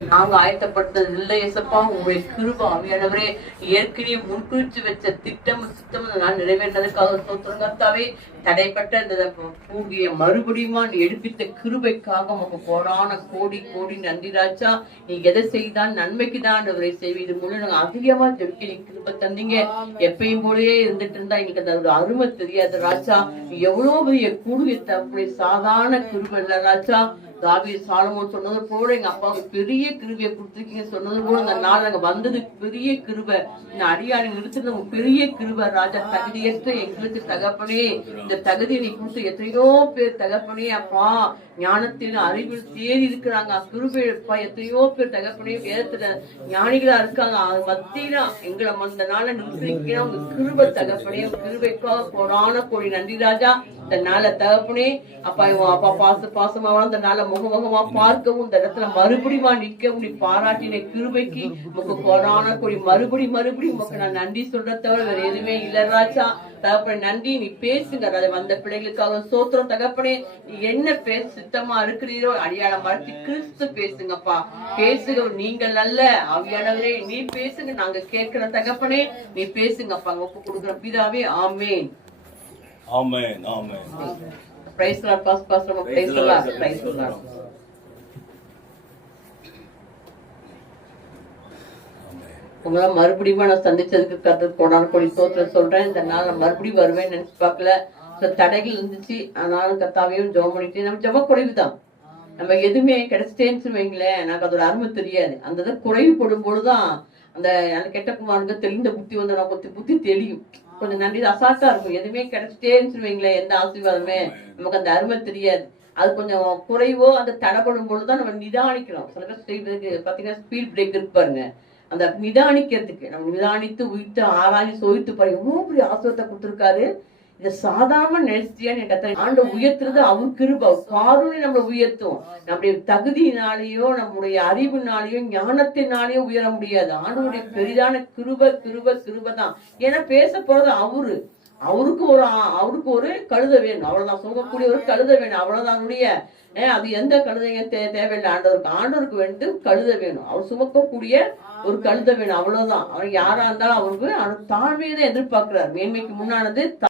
நாங்க ஆயத்தப்பட்டது இல்லை ஏசப்பா. உங்களுடைய கிருபை ஆவியானவரே ஏற்கனவே முன்குறிச்சு வச்ச திட்டம் சித்தம் நான் நிறைவேற்றதற்காக ஸ்தோத்திரம் கர்த்தாவே. தடைப்பட்ட இந்த பூமியை மறுபடியும் எடுப்பித்த கிருபைக்காக உங்க கோடான கோடி கோடி நன்றி ராஜா. நீ எதை செய்தால் நன்மைக்கு தான் அவரை செய்வது. இது மூலம் நாங்க அதிகமா ஜெபிக்க நீ கிருபை தந்தீங்க. எப்பயும் போலயே இருந்துட்டு இருந்தா எங்களுக்கு அந்த ஒரு அருமை தெரியாது ராஜா. எவ்வளவு பெரிய கூடிய தப்புடைய சாதாரண கிருபை இல்ல ராஜா. தாவீது சாலமோன் சொன்னது போல எங்க அப்பாவுக்கு பெரிய கிருபையை கொடுத்துருக்கீங்க சொன்னது போல அந்த நாள் அங்க வந்தது பெரிய கிருபை. இந்த அடியாரை நிறுத்துறது பெரிய கிருபை ராஜா. தகுதியற்ற எங்களுக்கு தகப்பனே இந்த தகுதியை நீ கொடுத்து எத்தனையோ பேர் தகப்பனே அப்பா ஞானத்தின் அறிவில் தேடி இருக்கிறாங்க. கிருபைப்பா எத்தனையோ பேர் தகப்பனே வேதத்துல ஞானிகளா இருக்காங்க. மத்தியில எங்களை அந்த நாளை நிறுத்திருக்கீங்க உங்க கிருபை தகப்பனே. கிருபைக்காக கோடான கோடி நன்றி ராஜா. இந்த நாளை தகப்பனே அப்பா அப்பா பாசமா அந்த நாளை முகமுகமா பார்க்கவும் இந்த இடத்துல மறுபடியும் நிற்கவும் நீ பாராட்டின கிருபைக்கு உங்க கோடான கோடி மறுபடி உங்க நான் நன்றி சொல்ற தவிர வேற எதுவுமே இல்ல ராஜா. தகப்பனே நன்றி. நீ பேசுங்க ராஜா. வந்த பிள்ளைகளுக்காக சோத்திரம் தகப்பனே. நீ என்ன பேச சித்தமா இருக்கிறீரோ அடியாளம் மறுத்து கிறிஸ்து பேசுங்கப்பா. பேசுங்க நீங்கள் நல்ல ஆவியானவரே நீ பேசுங்க. நாங்க கேட்கிற தகப்பனே நீ பேசுங்கப்பா. ஒப்பு கொடுக்குற பிதாவே ஆமென். ஆமென் ஆமென். Praise the lord pastor. Praise the lord. Praise the lord. உங்களை மறுபடியும் நான் சந்திச்சதுக்கு கருத்து கோடான கோடி சோத்திரம் சொல்றேன். இந்த நாள் நான் மறுபடியும் வருவேன் நினைச்சு பார்க்கல. சில தடைகள் இருந்துச்சு. ஆனாலும் கர்த்தாவையும் ஜெபம் பண்ணிட்டு நம்ம ஜெப குறைவுதான். நம்ம எதுவுமே கிடைச்சிட்டேன்னு வைங்களேன் எனக்கு அதோட அருமை தெரியாது. அந்த இதை குறைவு போடும் பொழுதுதான் அந்த கெட்ட குமாருக்கு தெளிந்த புத்தி வந்து நமக்கு புத்தி தெளியும். கொஞ்சம் நன்றி அசால்ட்டா இருக்கும். எதுவுமே கிடைச்சிட்டேன்னு வைங்களேன் எந்த ஆசீர்வாதமே நமக்கு அந்த அருமை தெரியாது. அது கொஞ்சம் குறைவோ அந்த தடைப்படும் பொழுதுதான் நம்ம நிதானிக்கணும். சில பேர் பாத்தீங்கன்னா ஸ்பீட் பிரேக் இருக்கு பாருங்க. அந்த நிதானிக்கிறதுக்கு நம்ம நிதானித்து உயிர்த்து ஆராய்ச்சி சோதித்து பாரு எவ்வளவு பெரிய ஆசிரியத்தை கொடுத்துருக்காரு. இதை சாதாரண நினைச்சிட்டியான்னு ஆண்ட உயர்த்துறது அவர் கிருபை. அவர் காரணம் நம்மளை உயர்த்தும். நம்முடைய தகுதியினாலேயோ நம்முடைய அறிவுனாலேயோ ஞானத்தினாலேயோ உயர முடியாது. ஆண்டவருடைய பெரிதான கிருபை தான். ஏன்னா பேச போறது அவருக்கு ஒரு கழுத வேணும். அவ்வளவுதான். சொல்லக்கூடிய ஒரு கழுத வேணும். அவ்வளவுதான். அது எந்த கழுதைங்க தேவையில்லை. ஆண்டவருக்கு வேண்டு கழுத வேணும். அவர் சுமக்கக்கூடிய ஒரு கழுத வேணும். அவ்வளவுதான். அவர் யாரா இருந்தாலும் அவருக்கு தாழ்மையை தான் எதிர்பார்க்கிறார். மேன்மைக்கு முன்னானது